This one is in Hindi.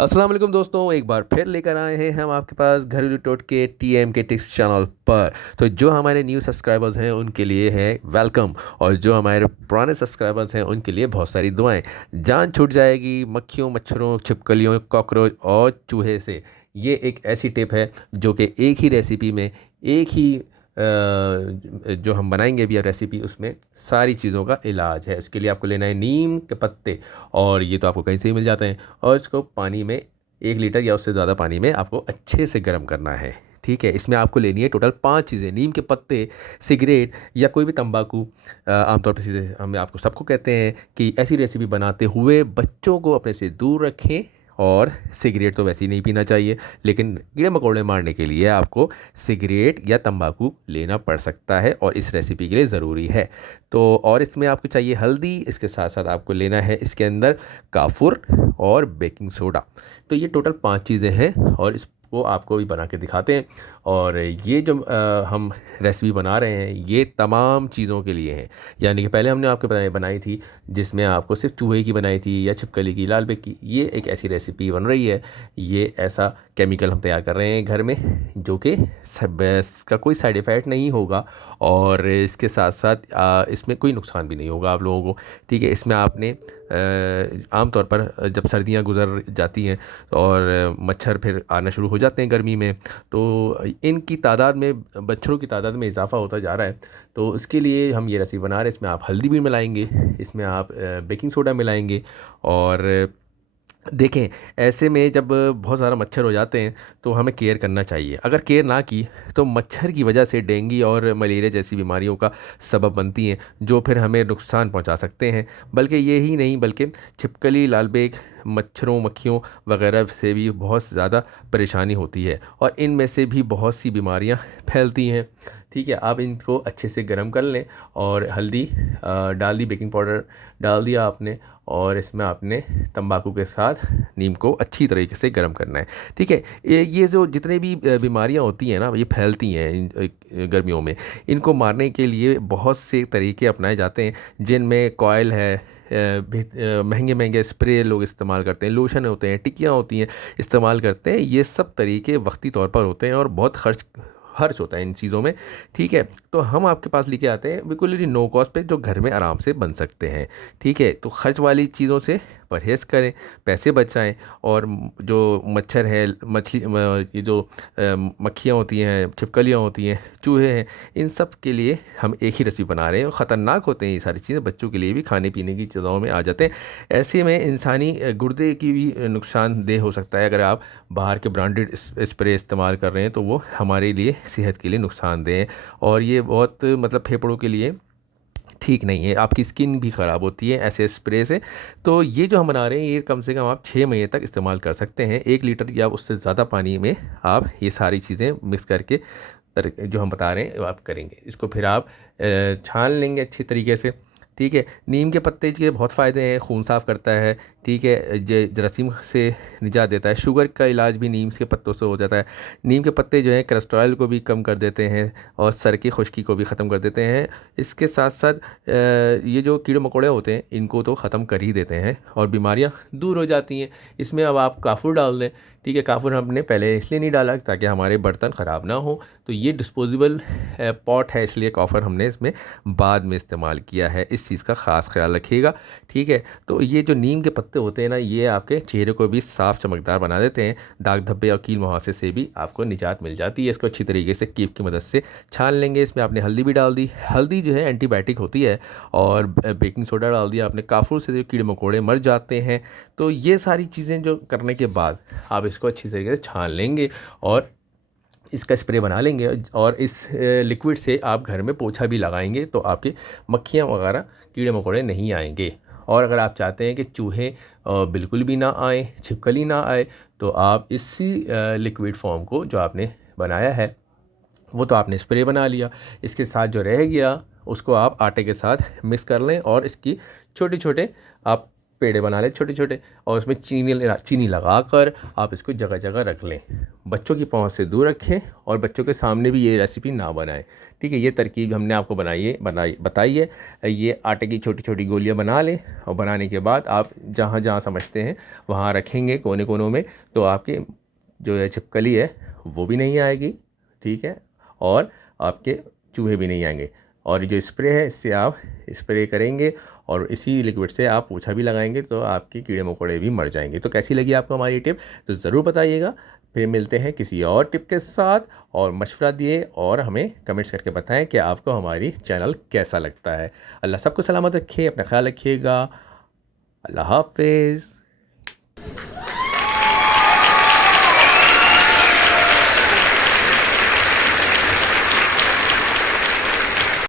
अस्सलाम वालेकुम दोस्तों, एक बार फिर लेकर आए हैं हम आपके पास घरेलू टोटके टीएम के टिप्स चैनल पर। तो जो हमारे न्यू सब्सक्राइबर्स हैं उनके लिए है वेलकम, और जो हमारे पुराने सब्सक्राइबर्स हैं उनके लिए बहुत सारी दुआएं। जान छूट जाएगी मक्खियों, मच्छरों, छिपकलियों, कॉकरोच और चूहे से। ये एक ऐसी टिप है जो कि एक ही रेसिपी में, एक ही जो हम बनाएंगे अभी रेसिपी, उसमें सारी चीज़ों का इलाज है। इसके लिए आपको लेना है नीम के पत्ते, और ये तो आपको कहीं से ही मिल जाते हैं। और इसको पानी में 1 लीटर या उससे ज़्यादा पानी में आपको अच्छे से गर्म करना है। ठीक है, इसमें आपको लेनी है टोटल 5 चीज़ें। नीम के पत्ते, सिगरेट या कोई भी तंबाकू। आमतौर पर सीधे हम आपको सबको कहते हैं कि ऐसी रेसिपी बनाते हुए बच्चों को अपने से दूर रखें। और सिगरेट तो वैसे ही नहीं पीना चाहिए, लेकिन कीड़े मकोड़े मारने के लिए आपको सिगरेट या तंबाकू लेना पड़ सकता है और इस रेसिपी के लिए ज़रूरी है। तो और इसमें आपको चाहिए हल्दी, इसके साथ साथ आपको लेना है इसके अंदर काफुर और बेकिंग सोडा। तो ये टोटल 5 चीज़ें हैं और इसको आपको भी बना के दिखाते हैं। और ये जो हम रेसिपी बना रहे हैं ये तमाम चीज़ों के लिए हैं। यानी कि पहले हमने आपको बनाई थी जिसमें आपको सिर्फ चूहे की बनाई थी या छिपकली की, लाल बेग की। ये एक ऐसी रेसिपी बन रही है, ये ऐसा केमिकल हम तैयार कर रहे हैं घर में जो कि इसका कोई साइड इफ़ेक्ट नहीं होगा, और इसके साथ साथ इसमें कोई नुकसान भी नहीं होगा आप लोगों को। ठीक है, इसमें आपने आम तौर पर जब सर्दियां गुजर जाती हैं और मच्छर फिर आना शुरू हो जाते हैं गर्मी में, तो इनकी तादाद में, मच्छरों की तादाद में इजाफा होता जा रहा है। तो इसके लिए हम ये रेसिपी बना रहे हैं। इसमें आप हल्दी भी मिलाएंगे, इसमें आप बेकिंग सोडा मिलाएंगे। और देखें, ऐसे में जब बहुत ज़्यादा मच्छर हो जाते हैं तो हमें केयर करना चाहिए। अगर केयर ना की तो मच्छर की वजह से डेंगू और मलेरिया जैसी बीमारियों का सबब बनती हैं, जो फिर हमें नुकसान पहुंचा सकते हैं। बल्कि यही नहीं, बल्कि छिपकली, लाल बेग, मच्छरों, मक्खियों वगैरह से भी बहुत ज़्यादा परेशानी होती है, और इनमें से भी बहुत सी बीमारियां फैलती हैं। ठीक है, आप इनको अच्छे से गर्म कर लें और हल्दी डाल दी, बेकिंग पाउडर डाल दिया आपने, और इसमें आपने तंबाकू के साथ नीम को अच्छी तरीके से गर्म करना है। ठीक है, ये जो जितने भी बीमारियां होती हैं ना, ये फैलती हैं गर्मियों में। इनको मारने के लिए बहुत से तरीके अपनाए जाते हैं, जिनमें कॉयल है, महंगे महंगे स्प्रे लोग इस्तेमाल करते हैं, लोशन होते हैं, टिक्कियाँ होती हैं, इस्तेमाल करते हैं। ये सब तरीके वक्ती तौर पर होते हैं और बहुत खर्च खर्च होता है इन चीज़ों में। ठीक है, तो हम आपके पास लेके आते हैं बिल्कुल ही नो कॉस्ट पे, जो घर में आराम से बन सकते हैं। ठीक है, तो खर्च वाली चीज़ों से परहेज़ करें, पैसे बचाएं। और जो मच्छर है, ये जो मक्खियाँ होती हैं, छिपकलियाँ होती हैं, चूहे हैं, इन सब के लिए हम एक ही रेसिपी बना रहे हैं। और ख़तरनाक होते हैं ये सारी चीज़ें, बच्चों के लिए भी खाने पीने की चीज़ों में आ जाते हैं। ऐसे में इंसानी गुर्दे की भी नुकसानदेह हो सकता है। अगर आप बाहर के ब्रांडेड स्प्रे इस्तेमाल कर रहे हैं तो वो हमारे लिए, सेहत के लिए नुकसानदेह है, और ये बहुत मतलब फेफड़ों के लिए ठीक नहीं है। आपकी स्किन भी ख़राब होती है ऐसे स्प्रे से। तो ये जो हम बना रहे हैं ये कम से कम आप 6 महीने तक इस्तेमाल कर सकते हैं। 1 लीटर या उससे ज़्यादा पानी में आप ये सारी चीज़ें मिक्स करके जो हम बता रहे हैं वो आप करेंगे। इसको फिर आप छान लेंगे अच्छी तरीके से। ठीक है, नीम के पत्ते के बहुत फ़ायदे हैं, खून साफ़ करता है। ठीक है, जरासीम से निजात देता है। शुगर का इलाज भी नीम के पत्तों से हो जाता है। नीम के पत्ते जो हैं कोलेस्ट्रॉल को भी कम कर देते हैं और सर की खुश्की को भी ख़त्म कर देते हैं। इसके साथ साथ ये जो कीड़े मकोड़े होते हैं इनको तो ख़त्म कर ही देते हैं और बीमारियां दूर हो जाती हैं। इसमें अब आप काफूर डाल दें। ठीक है, काफूर हमने पहले इसलिए नहीं डाला ताकि हमारे बर्तन ख़राब ना हो। तो ये डिस्पोजेबल पॉट है, इसलिए काफूर हमने इसमें बाद में इस्तेमाल किया है। इस चीज़ का ख़ास ख्याल रखिएगा। ठीक है, तो ये जो नीम के पत्ते होते हैं ना, ये आपके चेहरे को भी साफ़ चमकदार बना देते हैं। दाग धब्बे और कील मुहासे से भी आपको निजात मिल जाती है। इसको अच्छी तरीके से कीप की मदद से छान लेंगे। इसमें आपने हल्दी भी डाल दी। हल्दी जो है एंटीबायोटिक होती है, और बेकिंग सोडा डाल दिया आपने। काफूर से जो कीड़े मकोड़े मर जाते हैं। तो ये सारी चीज़ें जो करने के बाद आप इसको अच्छी तरीके से छान लेंगे और इसका स्प्रे बना लेंगे, और इस लिक्विड से आप घर में पोछा भी लगाएंगे तो आपके मक्खियाँ वगैरह, कीड़े मकोड़े नहीं आएंगे। और अगर आप चाहते हैं कि चूहे बिल्कुल भी ना आए, छिपकली ना आए, तो आप इसी लिक्विड फॉर्म को जो आपने बनाया है, वो तो आपने स्प्रे बना लिया, इसके साथ जो रह गया उसको आप आटे के साथ मिक्स कर लें और इसकी छोटे छोटे आप पेड़े बना लें छोटे छोटे, और उसमें चीनी लगा कर आप इसको जगह जगह रख लें। बच्चों की पहुंच से दूर रखें और बच्चों के सामने भी ये रेसिपी ना बनाएं। ठीक है, ये तरकीब हमने आपको बताई है। ये आटे की छोटी छोटी गोलियां बना लें, और बनाने के बाद आप जहाँ जहाँ समझते हैं वहाँ रखेंगे कोने कोनों में, तो आपके जो है छिपकली है वो भी नहीं आएगी। ठीक है, और आपके चूहे भी नहीं आएंगे। और जो स्प्रे है इससे आप स्प्रे करेंगे और इसी लिक्विड से आप पोछा भी लगाएंगे तो आपके कीड़े मकोड़े भी मर जाएंगे। तो कैसी लगी आपको हमारी टिप, तो ज़रूर बताइएगा। फिर मिलते हैं किसी और टिप के साथ, और मशवरा दिए और हमें कमेंट्स करके बताएं कि आपको हमारी चैनल कैसा लगता है। अल्लाह सबको सलामत रखे, अपना ख्याल रखिएगा। अल्लाह हाफिज़।